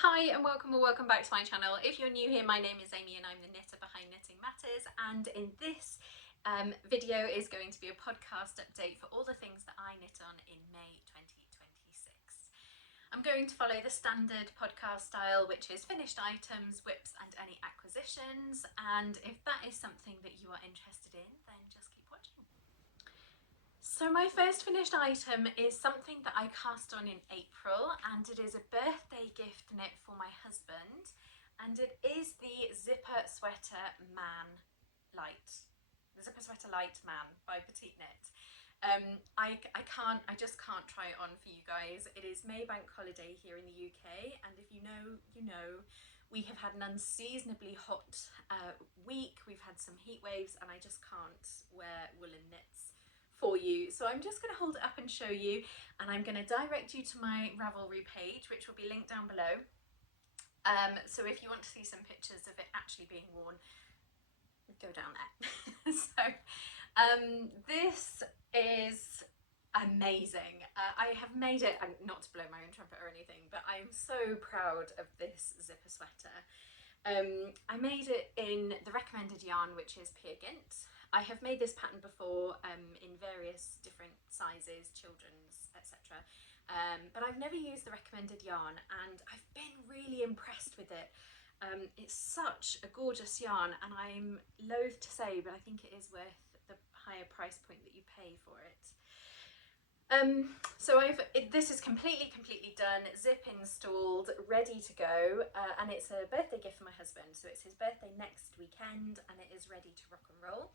Hi and welcome or welcome back to my channel. If you're new here, my name is Amy and I'm the knitter behind Knitting Matters, and in this video is going to be a podcast update for all the things that I knit on in May 2026. I'm going to follow the standard podcast style, which is finished items, whips and any acquisitions, and if that is something that you are interested in, then just keep watching. So my first finished item is something that I cast on in April, and it is a birthday gift knit for my husband, and it is the Zipper Sweater Man Light. The Zipper Sweater Light Man by PetiteKnit. I just can't try it on for you guys. It is May bank holiday here in the UK, and if you know, you know. We have had an unseasonably hot week. We've had some heat waves, and I just can't wear woolen knits for you, so I'm just going to hold it up and show you, and I'm going to direct you to my Ravelry page, which will be linked down below. So if you want to see some pictures of it actually being worn, go down there. So this is amazing. I have made it, and not to blow my own trumpet or anything, but I'm so proud of this zipper sweater. I made it in the recommended yarn, which is Peer Gynt. I have made this pattern before in various different sizes, children's, etc. But I've never used the recommended yarn, and I've been really impressed with it. It's such a gorgeous yarn, and I'm loath to say, but I think it is worth the higher price point that you pay for it. So this is completely done, zip installed, ready to go, and it's a birthday gift for my husband. So it's his birthday next weekend, and it is ready to rock and roll.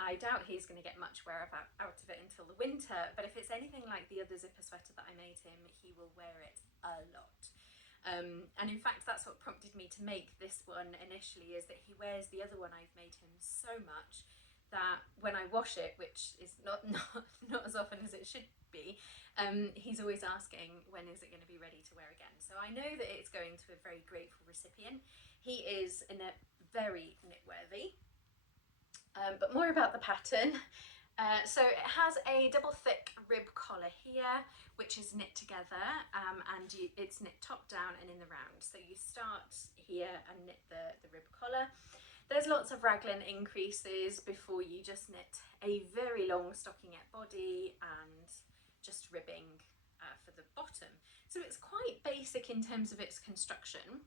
I doubt he's going to get much wear out of it until the winter, but if it's anything like the other zipper sweater that I made him, he will wear it a lot. And in fact, that's what prompted me to make this one initially, is that he wears the other one I've made him so much that when I wash it, which is not as often as it should be, he's always asking, when is it going to be ready to wear again? So I know that it's going to a very grateful recipient. He is very knit-worthy. But more about the pattern. So it has a double thick rib collar here, which is knit together, and it's knit top down and in the round. So you start here and knit the rib collar. There's lots of raglan increases before you just knit a very long stockinette body and just ribbing for the bottom. So it's quite basic in terms of its construction,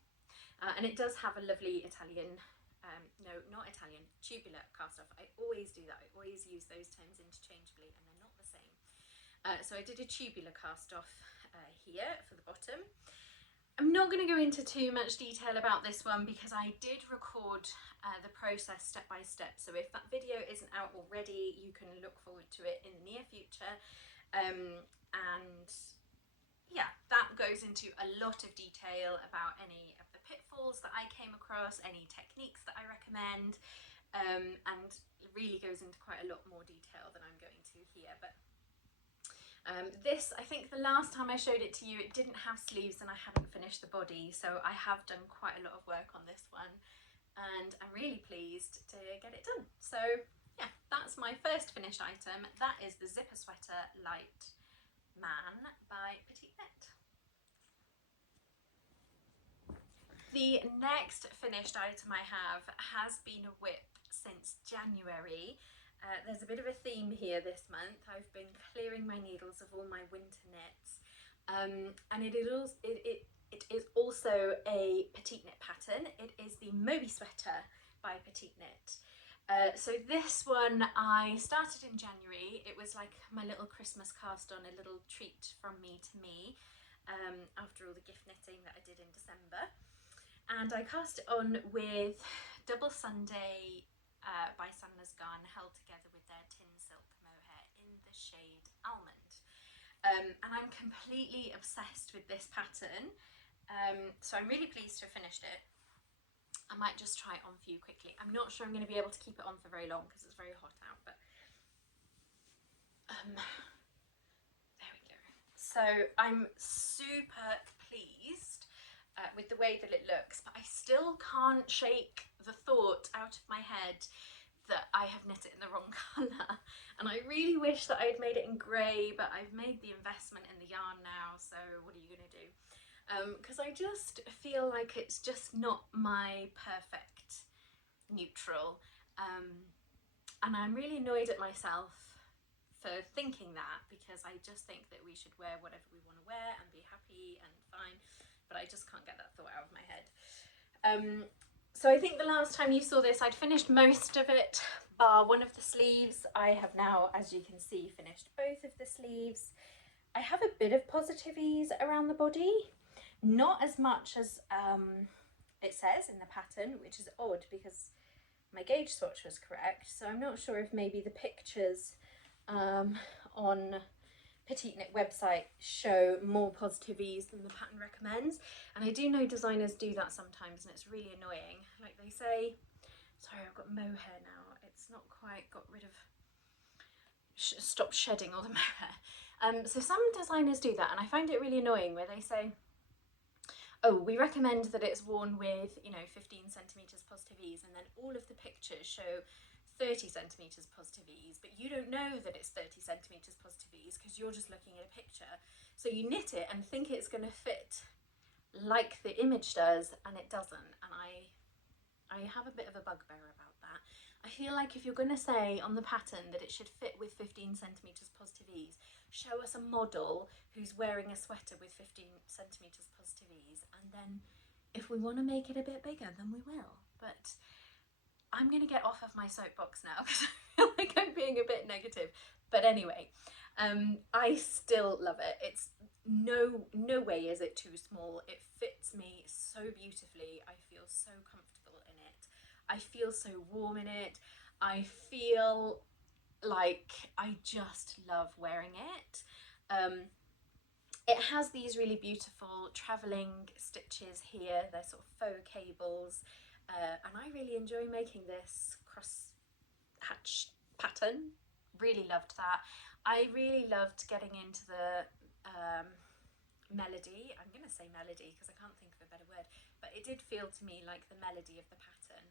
and it does have a lovely Italian, no, not Italian, tubular cast off. I always do that. I always use those terms interchangeably, and they're not the same. So I did a tubular cast off here for the bottom. I'm not going to go into too much detail about this one because I did record the process step by step. So if that video isn't out already, you can look forward to it in the near future. And yeah, that goes into a lot of detail about any of the pitfalls that I came across, any techniques that I recommend, and really goes into quite a lot more detail than I'm going to here. But this, I think the last time I showed it to you, it didn't have sleeves and I hadn't finished the body, so I have done quite a lot of work on this one, and I'm really pleased to get it done. So yeah, that's my first finished item. That is the Zipper Sweater Light Man by PetiteKnit. The next finished item I have has been a whip since January. There's a bit of a theme here this month. I've been clearing my needles of all my winter knits, and it is also a PetiteKnit pattern. It is the Moby sweater by PetiteKnit. So this one I started in January. It was like my little Christmas cast on, a little treat from me to me, after all the gift knitting that I did in December. And I cast it on with Double Sunday by Sandnes Garn, held together with their Tynn silk mohair in the shade Almond. And I'm completely obsessed with this pattern, so I'm really pleased to have finished it. I might just try it on for you quickly. I'm not sure I'm going to be able to keep it on for very long because it's very hot out, but there we go. So I'm super pleased with the way that it looks, but I still can't shake the thought out of my head that I have knit it in the wrong colour, and I really wish that I'd made it in grey, but I've made the investment in the yarn now, so what are you going to do? because I just feel like it's just not my perfect neutral, and I'm really annoyed at myself for thinking that, because I just think that we should wear whatever we want to wear and be happy and fine, but I just can't get that thought out of my head. So I think the last time you saw this, I'd finished most of it, bar one of the sleeves. I have now, as you can see, finished both of the sleeves. I have a bit of positive ease around the body, not as much as it says in the pattern, which is odd because my gauge swatch was correct. So I'm not sure if maybe the pictures on PetiteKnit website show more positive ease than the pattern recommends, and I do know designers do that sometimes, and it's really annoying. Like they say, sorry, I've got mohair now, it's not quite got rid of, stopped shedding all the mohair. So some designers do that, and I find it really annoying where they say, oh, we recommend that it's worn with, you know, 15 centimeters positive ease, and then all of the pictures show 30 centimeters positive ease, but you don't know that it's 30 centimeters positive ease because you're just looking at a picture. So you knit it and think it's going to fit like the image does, and it doesn't. And I have a bit of a bugbear about that. I feel like if you're going to say on the pattern that it should fit with 15 centimeters positive ease, show us a model who's wearing a sweater with 15 centimeters positive ease, and then if we want to make it a bit bigger, then we will. But I'm going to get off of my soapbox now because I feel like I'm being a bit negative. But anyway, I still love it. It's no way is it too small. It fits me so beautifully. I feel so comfortable in it. I feel so warm in it. I feel like I just love wearing it. It has these really beautiful travelling stitches here. They're sort of faux cables. And I really enjoy making this cross hatch pattern. Really loved that. I really loved getting into the melody. I'm going to say melody because I can't think of a better word, but it did feel to me like the melody of the pattern.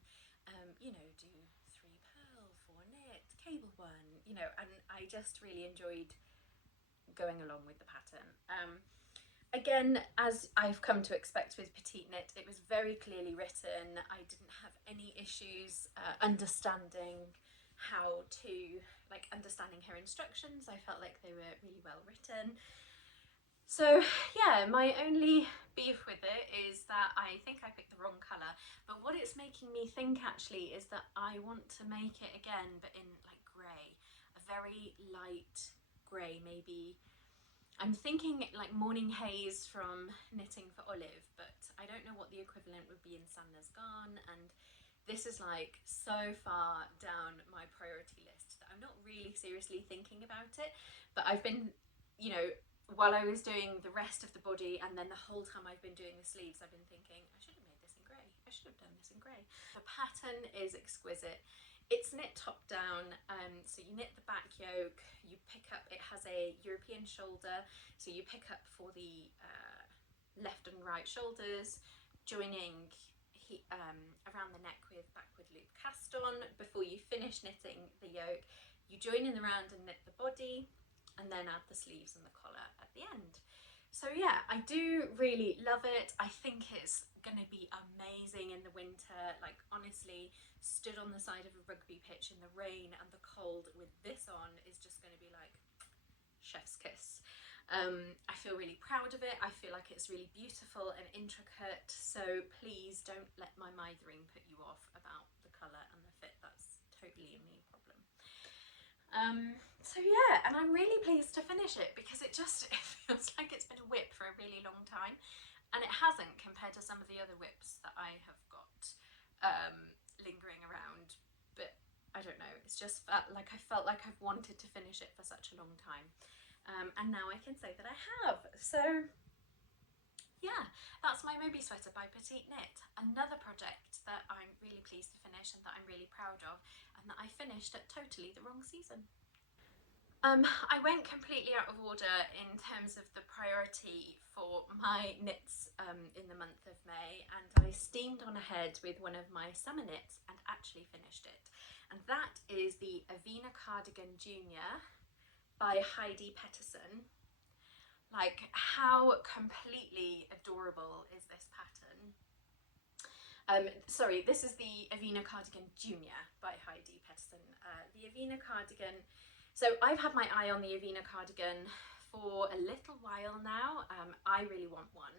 You know, do 3 purl, 4 knit, cable 1, you know, and I just really enjoyed going along with the pattern. Again, as I've come to expect with PetiteKnit, it was very clearly written. I didn't have any issues understanding how to, like, understanding her instructions. I felt like they were really well written. So yeah, my only beef with it is that I think I picked the wrong colour, but what it's making me think actually is that I want to make it again, but in like grey, a very light grey, maybe. I'm thinking like Morning Haze from Knitting for Olive, but I don't know what the equivalent would be in Sandnes Garn, and this is like so far down my priority list that I'm not really seriously thinking about it. But I've been, you know, while I was doing the rest of the body and then the whole time I've been doing the sleeves, I've been thinking I should have made this in grey. I should have done this in grey. The pattern is exquisite. It's knit top down, so you knit the back yoke, you pick up, it has a European shoulder, so you pick up for the left and right shoulders, joining around the neck with backward loop cast on. Before you finish knitting the yoke, you join in the round and knit the body, and then add the sleeves and the collar at the end. So yeah, I do really love it. I think it's going to be amazing in the winter. Like honestly, stood on the side of a rugby pitch in the rain and the cold with this on is just going to be like chef's kiss. I feel really proud of it. I feel like it's really beautiful and intricate. So please don't let my mithering put you off about the colour and the fit. That's totally a me problem. So yeah, and I'm really pleased to finish it because it feels like it's been a whip for a really long time, and it hasn't compared to some of the other whips that I have got lingering around. But I don't know, it's just felt like I've wanted to finish it for such a long time, and now I can say that I have. So yeah, that's my Moby sweater by PetiteKnit. Another project that I'm really pleased to finish and that I'm really proud of, and that I finished at totally the wrong season. I went completely out of order in terms of the priority for my knits in the month of May, and I steamed on ahead with one of my summer knits and actually finished it. And that is the Evina Cardigan Junior by Heidi Petterson. Like, how completely adorable is this pattern? Sorry, this is the Evina Cardigan Junior by Heidi Petterson. The Evina cardigan, so I've had my eye on the Evina cardigan for a little while now. I really want one,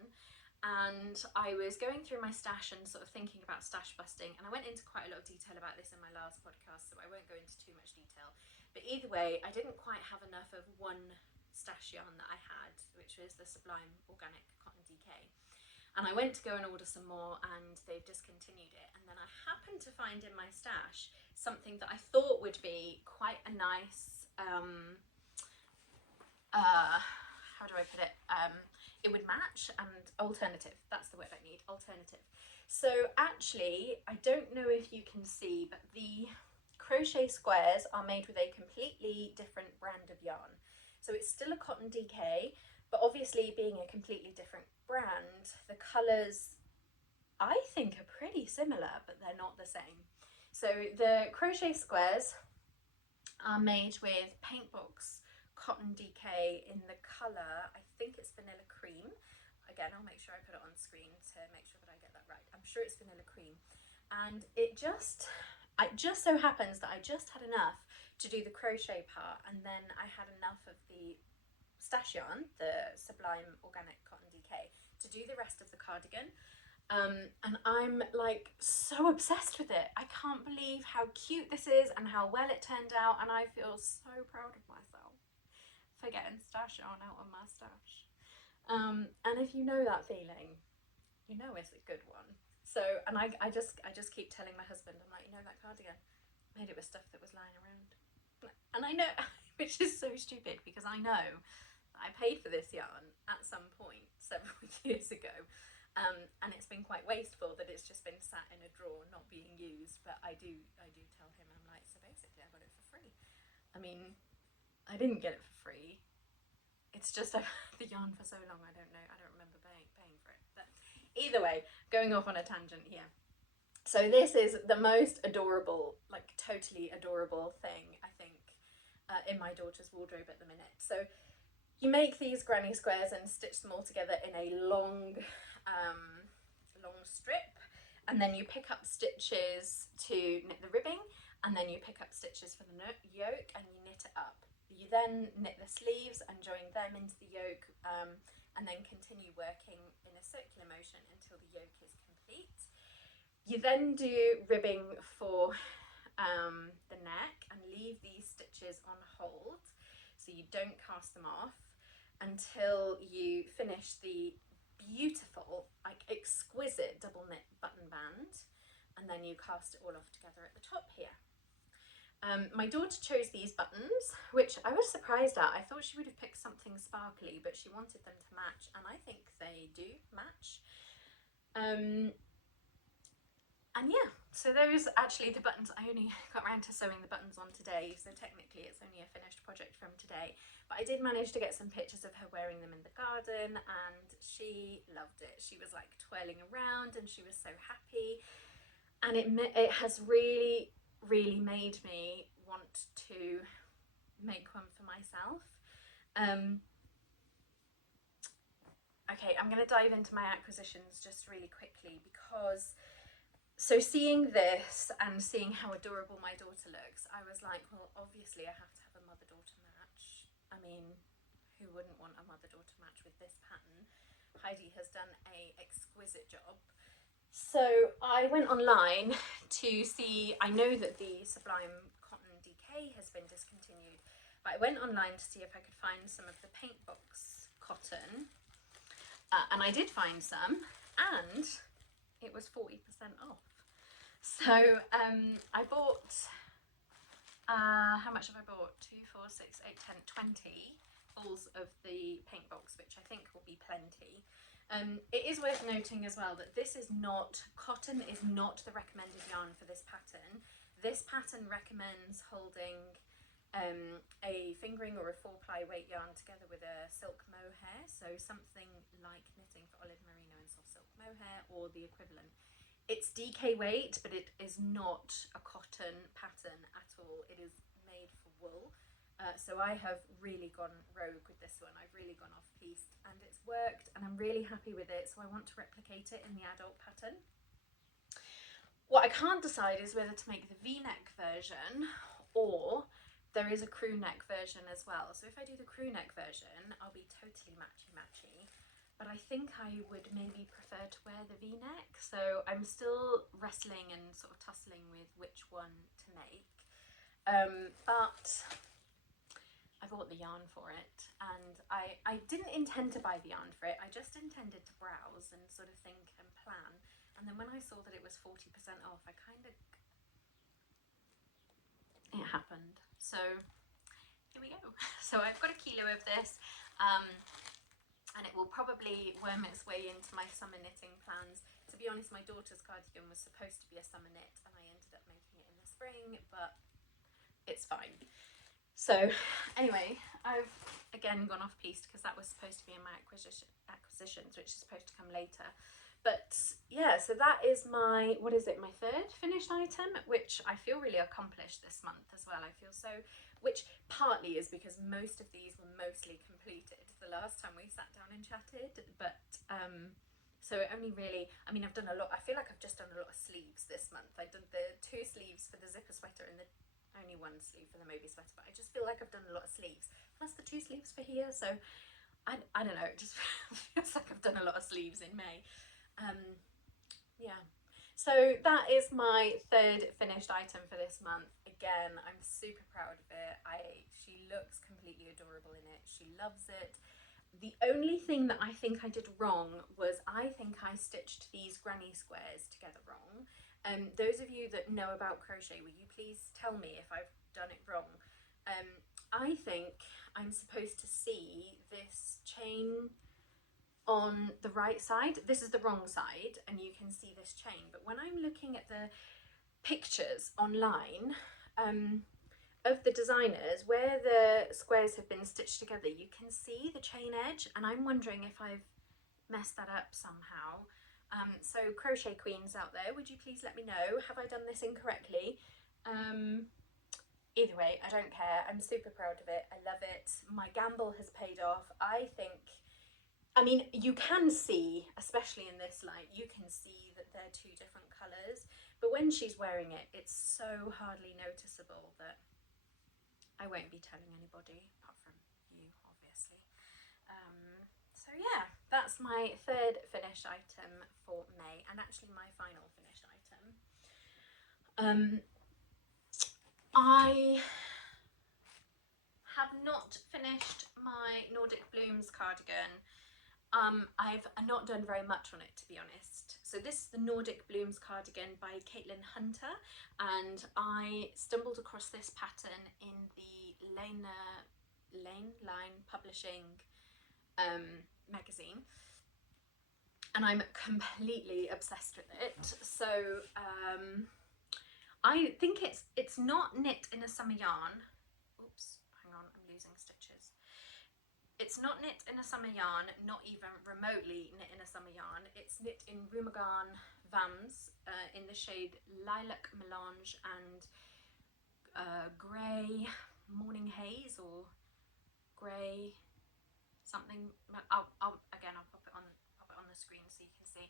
and I was going through my stash and sort of thinking about stash busting, and I went into quite a lot of detail about this in my last podcast, so I won't go into too much detail. But either way, I didn't quite have enough of one stash yarn that I had, which was the Sublime Organic Cotton DK. And I went to go and order some more, and they've discontinued it. And then I happened to find in my stash something that I thought would be quite a nice, how do I put it? It would match, and alternative. That's the word I need, alternative. So actually, I don't know if you can see, but the crochet squares are made with a completely different brand of yarn. So it's still a cotton DK, but obviously being a completely different brand, the colours I think are pretty similar, but they're not the same. So the crochet squares are made with Paintbox cotton DK in the colour, I think it's vanilla cream. Again, I'll make sure I put it on screen to make sure that I get that right. I'm sure it's vanilla cream. And it just so happens that I just had enough to do the crochet part, and then I had enough of the stash yarn, the Sublime Organic Cotton DK, to do the rest of the cardigan. And I'm like so obsessed with it. I can't believe how cute this is and how well it turned out, and I feel so proud of myself for getting stash yarn out of my stash. And if you know that feeling, you know it's a good one. So, and I just keep telling my husband, I'm like, you know that cardigan, I made it with stuff that was lying around. And I know, which is so stupid, because I know that I paid for this yarn at some point several years ago, and it's been quite wasteful that it's just been sat in a drawer not being used. But I do tell him, I'm like, so basically I got it for free. I mean, I didn't get it for free. It's just I've had the yarn for so long, I don't remember paying for it. But either way, going off on a tangent here. So this is the most adorable, like totally adorable thing, I think, in my daughter's wardrobe at the minute. So you make these granny squares and stitch them all together in a long strip, and then you pick up stitches to knit the ribbing, and then you pick up stitches for the yoke and you knit it up. You then knit the sleeves and join them into the yoke, and then continue working in a circular motion until the yoke is complete. You then do ribbing for the neck and leave these stitches on hold, so you don't cast them off until you finish the beautiful, like exquisite double knit button band, and then you cast it all off together at the top here. My daughter chose these buttons, which I was surprised at. I thought she would have picked something sparkly, but she wanted them to match, and I think they do match. And yeah, so those actually the buttons, I only got around to sewing the buttons on today, so technically it's only a finished project from today. But I did manage to get some pictures of her wearing them in the garden, and she loved it. She was like twirling around and she was so happy. And it has really, really made me want to make one for myself. Okay, I'm going to dive into my acquisitions just really quickly, because so seeing this and seeing how adorable my daughter looks, I was like, well, obviously I have to have a mother-daughter match. I mean, who wouldn't want a mother-daughter match with this pattern? Heidi has done an exquisite job. So I went online to see, I know that the Sublime Cotton DK has been discontinued, but I went online to see if I could find some of the Paintbox cotton, and I did find some, and it was 40% off. So I bought, how much have I bought? 2, 4, 6, 8, 10, 20 balls of the Paintbox, which I think will be plenty. It is worth noting as well that this is not, cotton is not the recommended yarn for this pattern. This pattern recommends holding a fingering or a 4-ply weight yarn together with a silk mohair, so something like knitting for olive merino and soft silk mohair or the equivalent. It's DK weight, but it is not a cotton pattern at all. It is made for wool, So I have really gone rogue with this one. I've really gone off piste, and it's worked, and I'm really happy with it, so I want to replicate it in the adult pattern. What I can't decide is whether to make the V-neck version, or there is a crew neck version as well. So if I do the crew neck version, I'll be totally matchy-matchy, but I think I would maybe prefer to wear the V-neck. So I'm still wrestling and sort of tussling with which one to make. But I bought the yarn for it, and I didn't intend to buy the yarn for it. I just intended to browse and sort of think and plan. And then when I saw that it was 40% off, it happened. So here we go. So I've got a kilo of this, and it will probably worm its way into my summer knitting plans. To be honest, my daughter's cardigan was supposed to be a summer knit, and I ended up making it in the spring, but it's fine. So anyway, I've again gone off piste because that was supposed to be in my acquisitions, which is supposed to come later. But yeah, so that is my, what is it, my third finished item, which I feel really accomplished this month as well. I feel so, which partly is because most of these were mostly completed the last time we sat down and chatted, but so it only really, I mean, I've done a lot. I feel like I've just done a lot of sleeves this month. I've done the 2 sleeves for the zipper sweater and the only 1 sleeve for the Moby sweater, but I just feel like I've done a lot of sleeves, plus the 2 sleeves for here. So I don't know, it just feels like I've done a lot of sleeves in May. Yeah, so that is my third finished item for this month. Again, I'm super proud of it. She looks completely adorable in it. She loves it. The only thing that I think I did wrong was I think I stitched these granny squares together wrong. Those of you that know about crochet, will you please tell me if I've done it wrong? I think I'm supposed to see this chain on the right side. This is the wrong side, and you can see this chain, but when I'm looking at the pictures online of the designers where the squares have been stitched together, you can see the chain edge, and I'm wondering if I've messed that up somehow. So crochet queens out there, would you please let me know, have I done this incorrectly? Either way, I don't care. I'm super proud of it. I love it. My gamble has paid off. I mean, you can see, especially in this light, you can see that they're 2 different colours, but when she's wearing it, it's so hardly noticeable that I won't be telling anybody, apart from you, obviously. So yeah, that's my third finished item for May, and actually my final finished item. I have not finished my Nordic Blooms cardigan. I've not done very much on it, to be honest. So this is the Nordic Blooms cardigan by Caitlin Hunter, and I stumbled across this pattern in the Line Publishing magazine, and I'm completely obsessed with it. So I think it's not knit in a summer yarn. Oops, hang on, I'm losing stitches. It's not knit in a summer yarn, not even remotely knit in a summer yarn. It's knit in Garn Vams in the shade Lilac Melange and Grey Morning Haze, or Grey something. I'll pop it on the screen so you can see.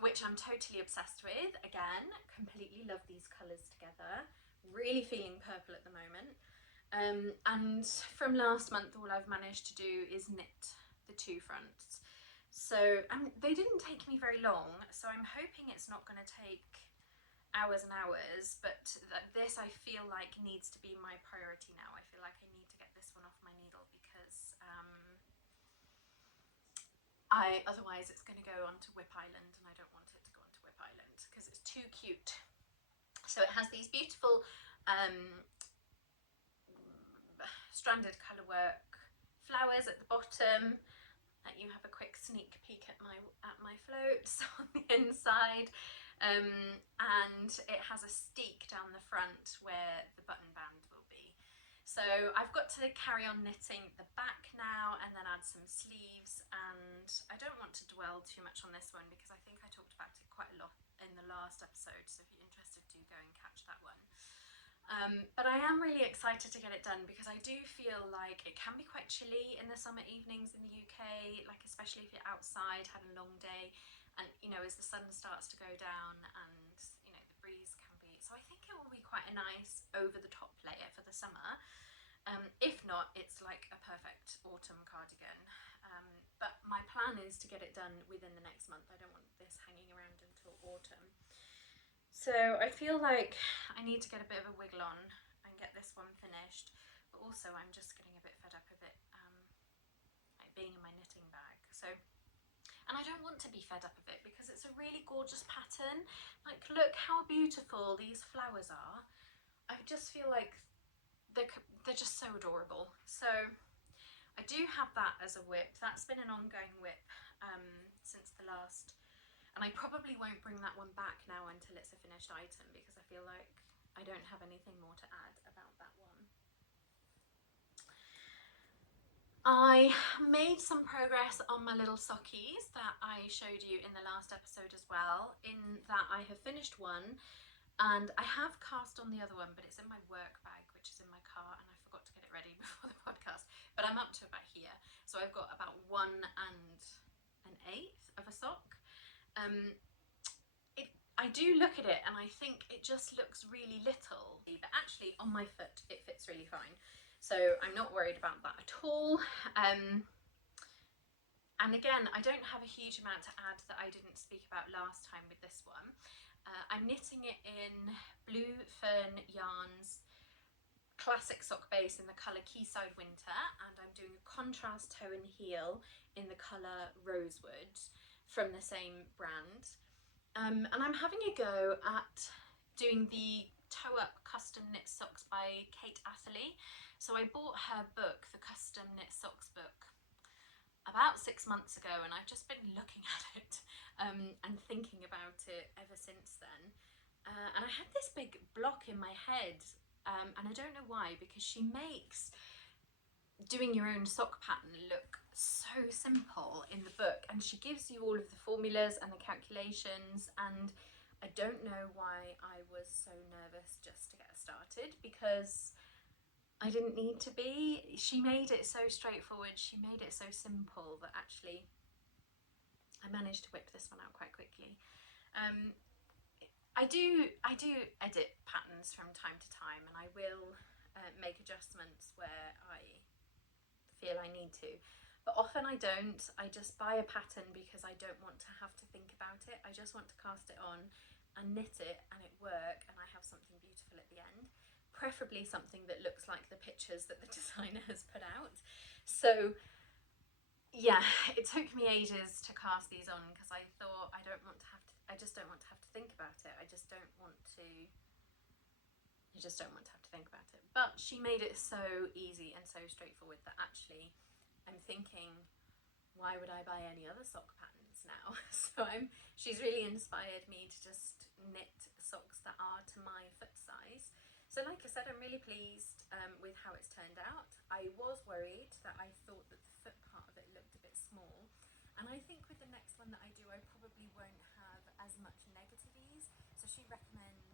Which I'm totally obsessed with. Again, completely love these colours together. Really feeling purple at the moment. And from last month, all I've managed to do is knit the 2 fronts. So they didn't take me very long, so I'm hoping it's not going to take hours and hours, but this I feel like needs to be my priority now. I feel like I need to get this one off my needle because otherwise it's going to go onto Whip Island, and I don't want it to go onto Whip Island because it's too cute. So it has these beautiful stranded colourwork flowers at the bottom. You have a quick sneak peek at my floats on the inside, and it has a steek down the front where the button band will be. So I've got to carry on knitting the back now and then add some sleeves, and I don't want to dwell too much on this one because I think I talked about it quite a lot in the last episode, so if you're interested, do go and catch that one. But I am really excited to get it done because I do feel like it can be quite chilly in the summer evenings in the UK, like especially if you're outside, had a long day, and you know, as the sun starts to go down and you know, the breeze can be, so I think it will be quite a nice over the top layer for the summer. If not, it's like a perfect autumn cardigan. But my plan is to get it done within the next month. I don't want this hanging around until autumn. So I feel like I need to get a bit of a wiggle on and get this one finished, but also I'm just getting a bit fed up of it like being in my knitting bag. So, and I don't want to be fed up of it because it's a really gorgeous pattern. Like, look how beautiful these flowers are. I just feel like they're just so adorable. So I do have that as a whip. That's been an ongoing whip since the last, and I probably won't bring that one back now until it's a finished item because I feel like I don't have anything more to add about that one. I made some progress on my little sockies that I showed you in the last episode as well, in that I have finished one and I have cast on the other one, but it's in my work bag, which is in my car, and I forgot to get it ready before the podcast, but I'm up to about here. So I've got about 1 1/8 of a sock. I do look at it and I think it just looks really little, but actually on my foot it fits really fine. So I'm not worried about that at all. And again, I don't have a huge amount to add that I didn't speak about last time with this one. I'm knitting it in Blue Fern Yarns classic sock base in the colour Quayside Winter, and I'm doing a contrast toe and heel in the colour Rosewood from the same brand. And I'm having a go at doing the Toe Up Custom Knit Socks by Kate Atherley. So I bought her book, the Custom Knit Socks book, about 6 months ago, and I've just been looking at it and thinking about it ever since then. And I had this big block in my head, and I don't know why, because she makes doing your own sock pattern look so simple in the book, and she gives you all of the formulas and the calculations, and I don't know why I was so nervous just to get started, because I didn't need to be. She made it so straightforward, she made it so simple that actually I managed to whip this one out quite quickly. I do edit patterns from time to time, and I will make adjustments where I feel I need to, but often I don't. I just buy a pattern because I don't want to have to think about it. I just want to cast it on and knit it and it work, and I have something beautiful at the end, preferably something that looks like the pictures that the designer has put out. So yeah, it took me ages to cast these on because I thought I just don't want to have to think about it. I just don't want to have to think about it. But she made it so easy and so straightforward that actually I'm thinking, why would I buy any other sock patterns now? So she's really inspired me to just knit socks that are to my foot size. So like I said, I'm really pleased with how it's turned out. I was worried that I thought that the foot part of it looked a bit small, and I think with the next one that I do, I probably won't have as much negative ease. So she recommends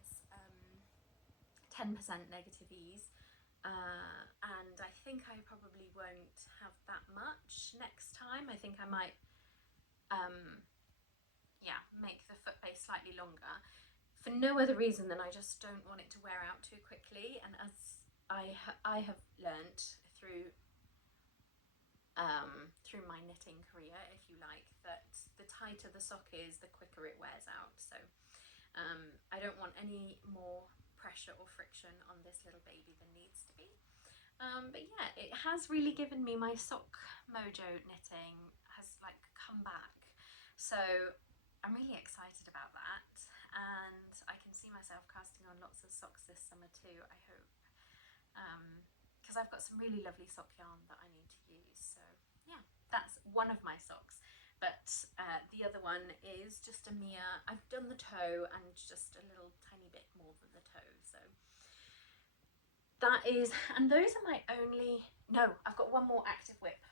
10% negative ease, and I think I probably won't have that much next time. I think I might make the foot base slightly longer, for no other reason than I just don't want it to wear out too quickly. And as I have learnt through my knitting career, if you like, that the tighter the sock is, the quicker it wears out. So I don't want any more pressure or friction on this little baby than needs to be. But yeah, it has really given me, my sock mojo knitting has like come back. So I'm really excited about that, and I can see myself casting on lots of socks this summer too, I hope, because I've got some really lovely sock yarn that I need to use. So yeah, that's one of my socks, but the other one is just a mere, I've done the toe and just a little tiny bit more than the toe. So that is, and those are my only, no, I've got one more active whip,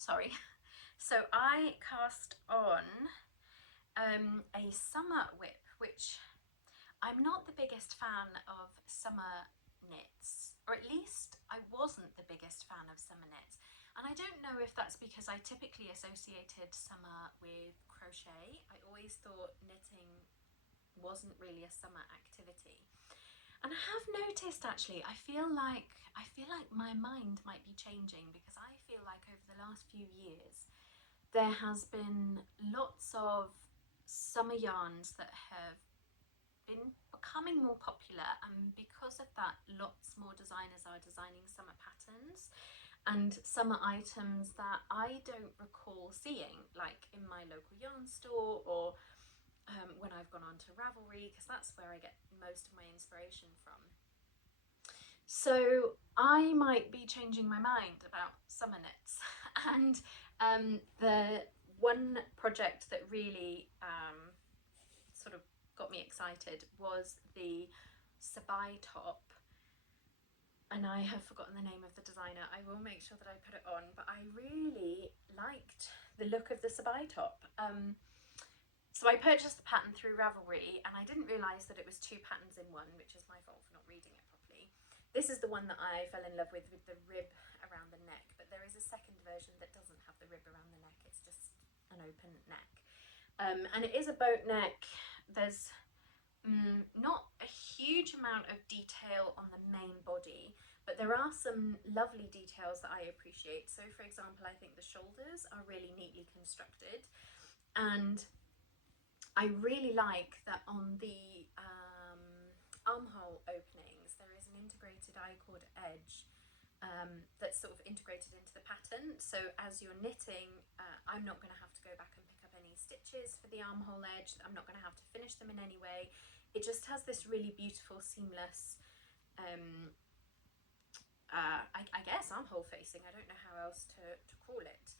sorry. So I cast on a summer whip, which I'm not the biggest fan of summer knits, or at least I wasn't the biggest fan of summer knits. And I don't know if that's because I typically associated summer with crochet. I always thought knitting wasn't really a summer activity. And I have noticed, actually, I feel like my mind might be changing, because I feel like over the last few years there has been lots of summer yarns that have been becoming more popular, and because of that lots more designers are designing summer patterns and summer items that I don't recall seeing, like in my local yarn store, or when I've gone on to Ravelry, because that's where I get most of my inspiration from. So I might be changing my mind about summer knits. And the one project that really sort of got me excited was the Sabai top. And I have forgotten the name of the designer. I will make sure that I put it on, but I really liked the look of the Sabai top. So I purchased the pattern through Ravelry, and I didn't realise that it was 2 patterns in one, which is my fault for not reading it properly. This is the one that I fell in love with the rib around the neck, but there is a second version that doesn't have the rib around the neck, it's just an open neck. And it is a boat neck. There's not a huge amount of detail on the main body, but there are some lovely details that I appreciate. So for example, I think the shoulders are really neatly constructed, and I really like that on the armhole openings there is an integrated I-cord edge that's sort of integrated into the pattern. So as you're knitting, I'm not going to have to go back and pick up any stitches for the armhole edge. I'm not going to have to finish them in any way. It just has this really beautiful seamless I guess armhole facing. I don't know how else to call it.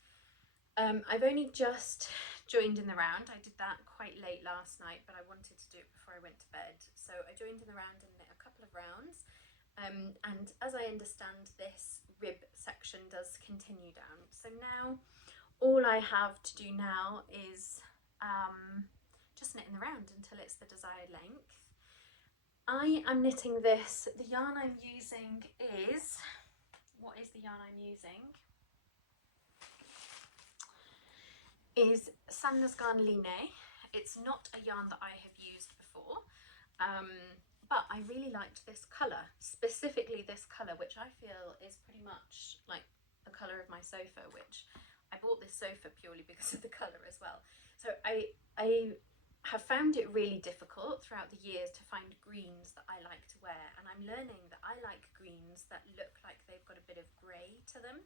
I've only just joined in the round. I did that quite late last night, but I wanted to do it before I went to bed. So I joined in the round and knit a couple of rounds. And as I understand, this rib section does continue down. So now all I have to do now is just knit in the round until it's the desired length. I am knitting this. The yarn I'm using is, what is the yarn I'm using? Is Sandnes Garn Line. It's not a yarn that I have used before, but I really liked this colour, specifically this colour, which I feel is pretty much like the colour of my sofa, which I bought this sofa purely because of the colour as well. So I have found it really difficult throughout the years to find greens that I like to wear, and I'm learning that I like greens that look like they've got a bit of grey to them.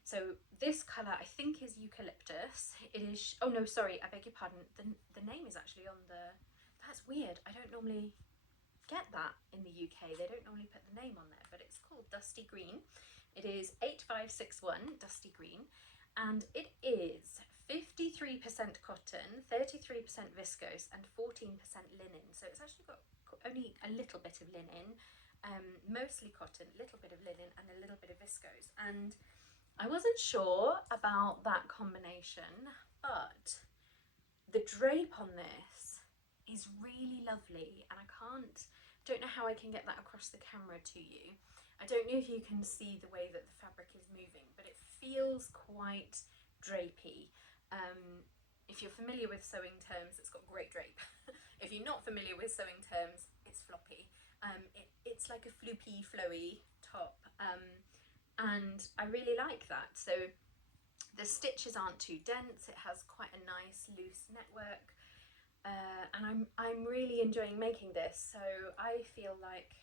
So this colour I think is eucalyptus. It is, oh no, sorry, I beg your pardon, the name is actually on the, that's weird, I don't normally get that in the UK, they don't normally put the name on there, but it's called Dusty Green. It is 8561 Dusty Green, and it is 53% cotton, 33% viscose and 14% linen, so it's actually got only a little bit of linen, mostly cotton, a little bit of linen and a little bit of viscose. And I wasn't sure about that combination, but the drape on this is really lovely, and I don't know how I can get that across the camera to you. I don't know if you can see the way that the fabric is moving, but it feels quite drapey. If you're familiar with sewing terms, it's got great drape. If you're not familiar with sewing terms, it's floppy. It's like a floopy, flowy top. And I really like that. So the stitches aren't too dense, it has quite a nice loose network, and I'm really enjoying making this. So I feel like,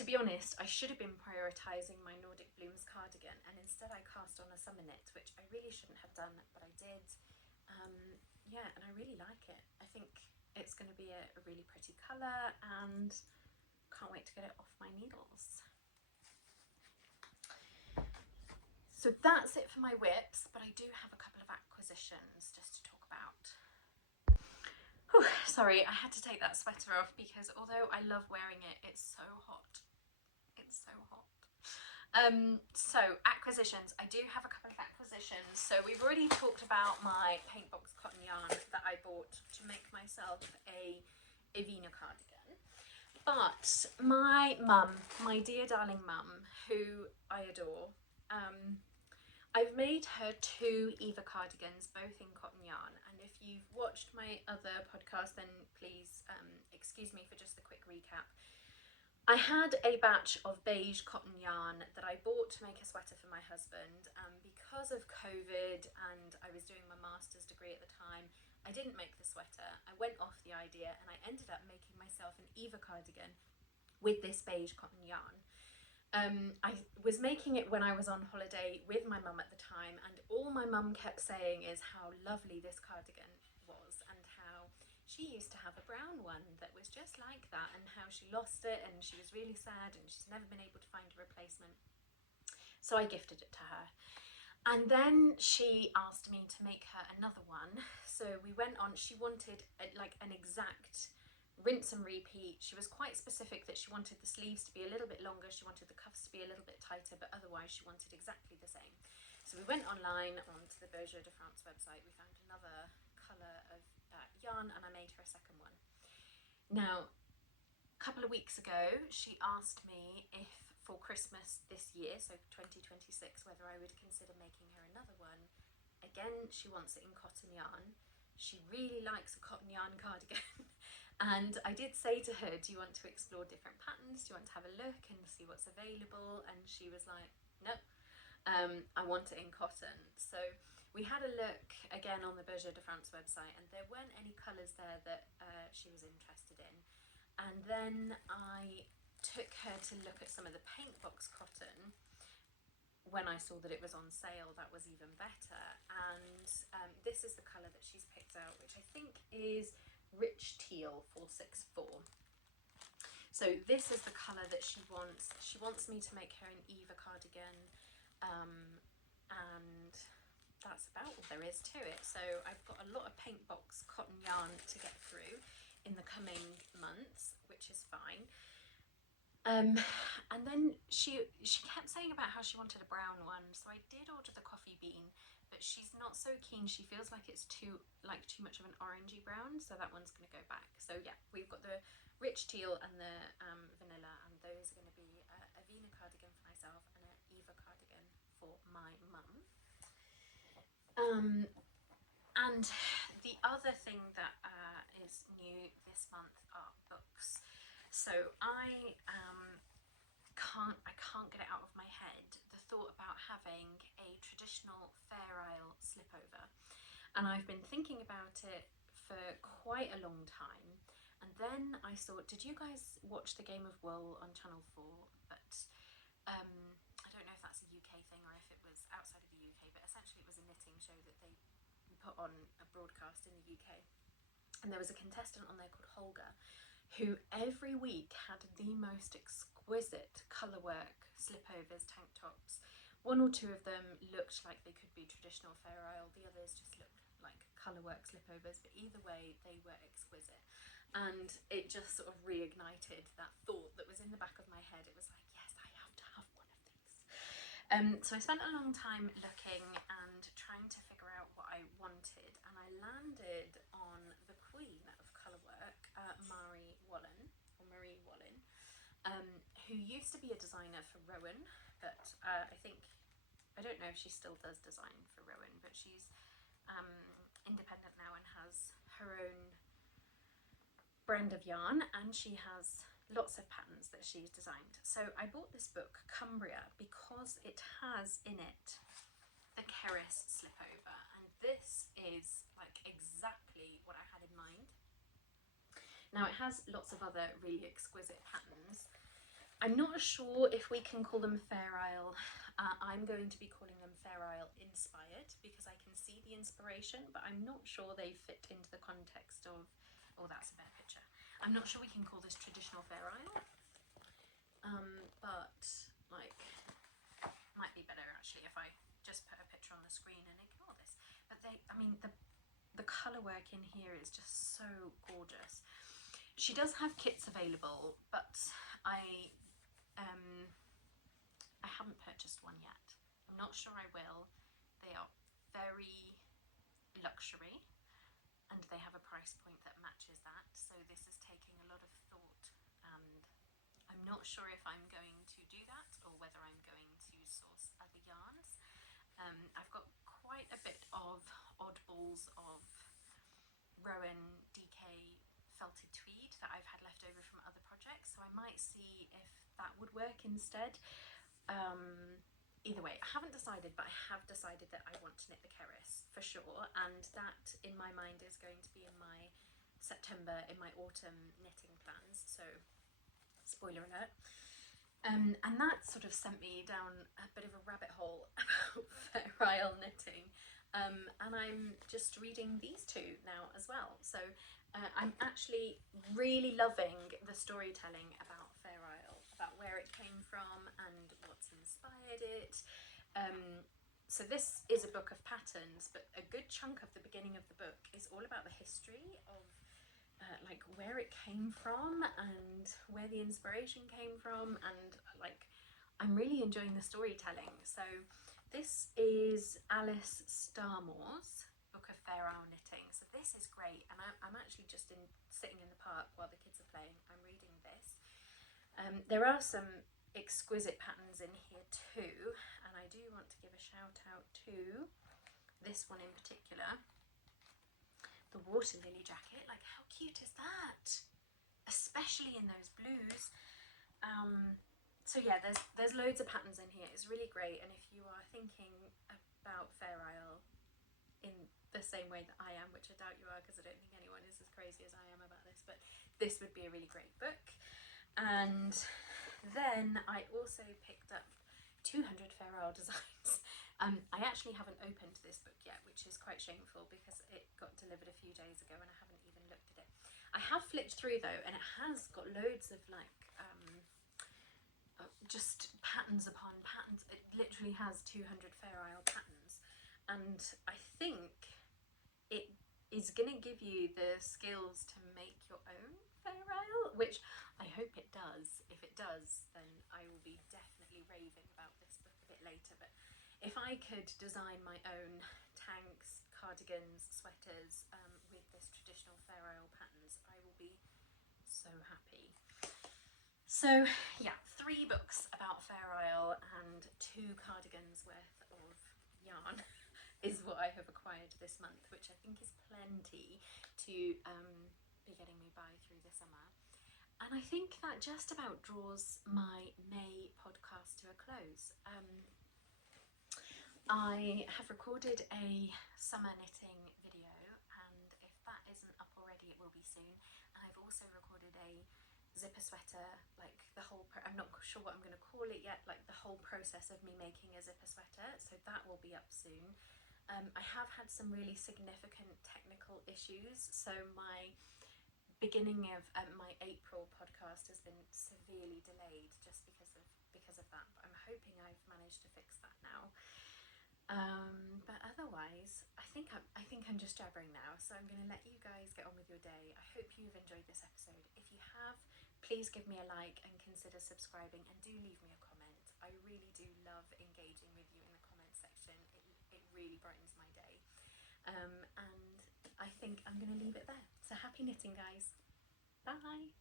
to be honest, I should have been prioritising my Nordic Blooms cardigan, and instead I cast on a summer knit, which I really shouldn't have done, but I did. Yeah, and I really like it. I think it's going to be a really pretty colour, and can't wait to get it off my needles. So that's it for my whips, but I do have a couple of acquisitions just to talk about. Whew, sorry, I had to take that sweater off because although I love wearing it, it's so hot. It's so hot. So acquisitions, I do have a couple of acquisitions. So we've already talked about my paint box cotton yarn that I bought to make myself a Evina cardigan. But my mum, my dear darling mum, who I adore, I've made her 2 Eva cardigans, both in cotton yarn, and if you've watched my other podcast, then please excuse me for just a quick recap. I had a batch of beige cotton yarn that I bought to make a sweater for my husband, and because of COVID and I was doing my master's degree at the time, I didn't make the sweater. I went off the idea and I ended up making myself an Eva cardigan with this beige cotton yarn. I was making it when I was on holiday with my mum at the time, and all my mum kept saying is how lovely this cardigan was and how she used to have a brown one that was just like that and how she lost it and she was really sad and she's never been able to find a replacement. So I gifted it to her. And then she asked me to make her another one. So we went on, she wanted like an exact rinse and repeat. She was quite specific that she wanted the sleeves to be a little bit longer, she wanted the cuffs to be a little bit tighter, but otherwise she wanted exactly the same. So we went online onto the Berger de France website, we found another colour of yarn, and I made her a second one. Now, a couple of weeks ago, she asked me if for Christmas this year, so 2026, whether I would consider making her another one. Again, she wants it in cotton yarn. She really likes a cotton yarn cardigan. And I did say to her, do you want to explore different patterns? Do you want to have a look and see what's available? And she was like, no, I want it in cotton. So we had a look again on the Berger de France website, and there weren't any colours there that she was interested in. And then I took her to look at some of the paint box cotton. When I saw that it was on sale, that was even better. And this is the colour that she's picked out, which I think is Rich Teal 464. So this is the colour that she wants. She wants me to make her an Eva cardigan, and that's about all there is to it. So I've got a lot of paint box cotton yarn to get through in the coming months, which is fine. And then she kept saying about how she wanted a brown one, so I did order the coffee bean, but she's not so keen. She feels like it's too much of an orangey brown, so that one's going to go back. So yeah, we've got the Rich Teal and the vanilla, and those are going to be a Evina cardigan for myself and an Eva cardigan for my mum. And the other thing that is new this month are books. So I can't get it out of my head, the thought about having a traditional Fair Isle slipover, and I've been thinking about it for quite a long time. And then I thought, did you guys watch the Game of Wool on Channel 4? But I don't know if that's a UK thing or if it was outside of the UK, but essentially it was a knitting show that they put on a broadcast in the UK, and there was a contestant on there called Holger, who every week had the most exquisite colourwork slipovers, tank tops. One or two of them looked like they could be traditional Fair Isle, the others just looked like colourwork slipovers, but either way they were exquisite. And it just sort of reignited that thought that was in the back of my head. It was like, yes, I have to have one of these. So I spent a long time looking and trying to figure out what I wanted, and I landed on the queen of colourwork, Marie Wallen, who used to be a designer for Rowan, but I don't know if she still does design for Rowan, but she's independent now and has her own brand of yarn, and she has lots of patterns that she's designed. So I bought this book, Cumbria, because it has in it the Keris slipover, and this is like exactly what I had in mind. Now it has lots of other really exquisite patterns. I'm not sure if we can call them Fair Isle. I'm going to be calling them Fair Isle inspired because I can see the inspiration, but I'm not sure they fit into the context of, oh, that's a better picture. I'm not sure we can call this traditional Fair Isle, but like, might be better actually if I just put a picture on the screen and ignore this. But the colour work in here is just so gorgeous. She does have kits available, but I haven't purchased one yet. I'm not sure I will. They are very luxury and and they have a price point that matches that. So this is taking a lot of thought, and I'm not sure if I'm going to do that or whether I'm going to source other yarns. I've got quite a bit of oddballs of Rowan DK felted tweed that I've had left over from other projects, so I might see if that would work instead. Either way, I haven't decided, but I have decided that I want to knit the Keris for sure, and that in my mind is going to be in my September, in my autumn knitting plans, so spoiler alert. And that sort of sent me down a bit of a rabbit hole about Fair Isle knitting, and I'm just reading these two now as well. So I'm actually really loving the storytelling about Fair Isle, about where it came from and what's inspired it. So this is a book of patterns, but a good chunk of the beginning of the book is all about the history of like where it came from and where the inspiration came from, and like I'm really enjoying the storytelling. So this is Alice Starmore's book of Fair Isle knitting. So this is great, and I'm actually just sitting in the park while the kids are playing. I'm reading this. There are some exquisite patterns in here too, and I do want to give a shout out to this one in particular. The water lily jacket, like how cute is that? Especially in those blues. So yeah, there's loads of patterns in here. It's really great, and if you are thinking about Fair Isle in the same way that I am, which I doubt you are because I don't think anyone is as crazy as I am about this, but this would be a really great book. And then I also picked up 200 Fair Isle designs. I actually haven't opened this book yet, which is quite shameful because it got delivered a few days ago and I haven't even looked at it. I have flipped through though, and it has got loads of like just patterns upon patterns. It literally has 200 Fair Isle patterns, and I think it is going to give you the skills to make your own Fair Isle, which I hope it does. If it does, then I will be definitely raving about this book a bit later. But if I could design my own tanks, cardigans, sweaters with this traditional Fair Isle patterns, I will be so happy. So yeah, 3 books about Fair Isle and 2 cardigans worth of yarn is what I have acquired this month, which I think is plenty to be getting me by through the summer. And I think that just about draws my May podcast to a close. I have recorded a summer knitting video, and if that isn't up already, it will be soon. And I've also recorded a zipper sweater, like the whole I'm not sure what I'm going to call it yet, like the whole process of me making a zipper sweater, so that will be up soon. I have had some really significant technical issues, so my beginning of my April podcast has been severely delayed just because of that, but I'm hoping I've managed to fix that now. But otherwise, I think I'm just jabbering now, so I'm going to let you guys get on with your day. I hope you've enjoyed this episode. If you have, please give me a like and consider subscribing, and do leave me a comment. I really do love engaging with you in the comment section. It really brightens my day. And I think I'm going to leave it there. So happy knitting, guys. Bye.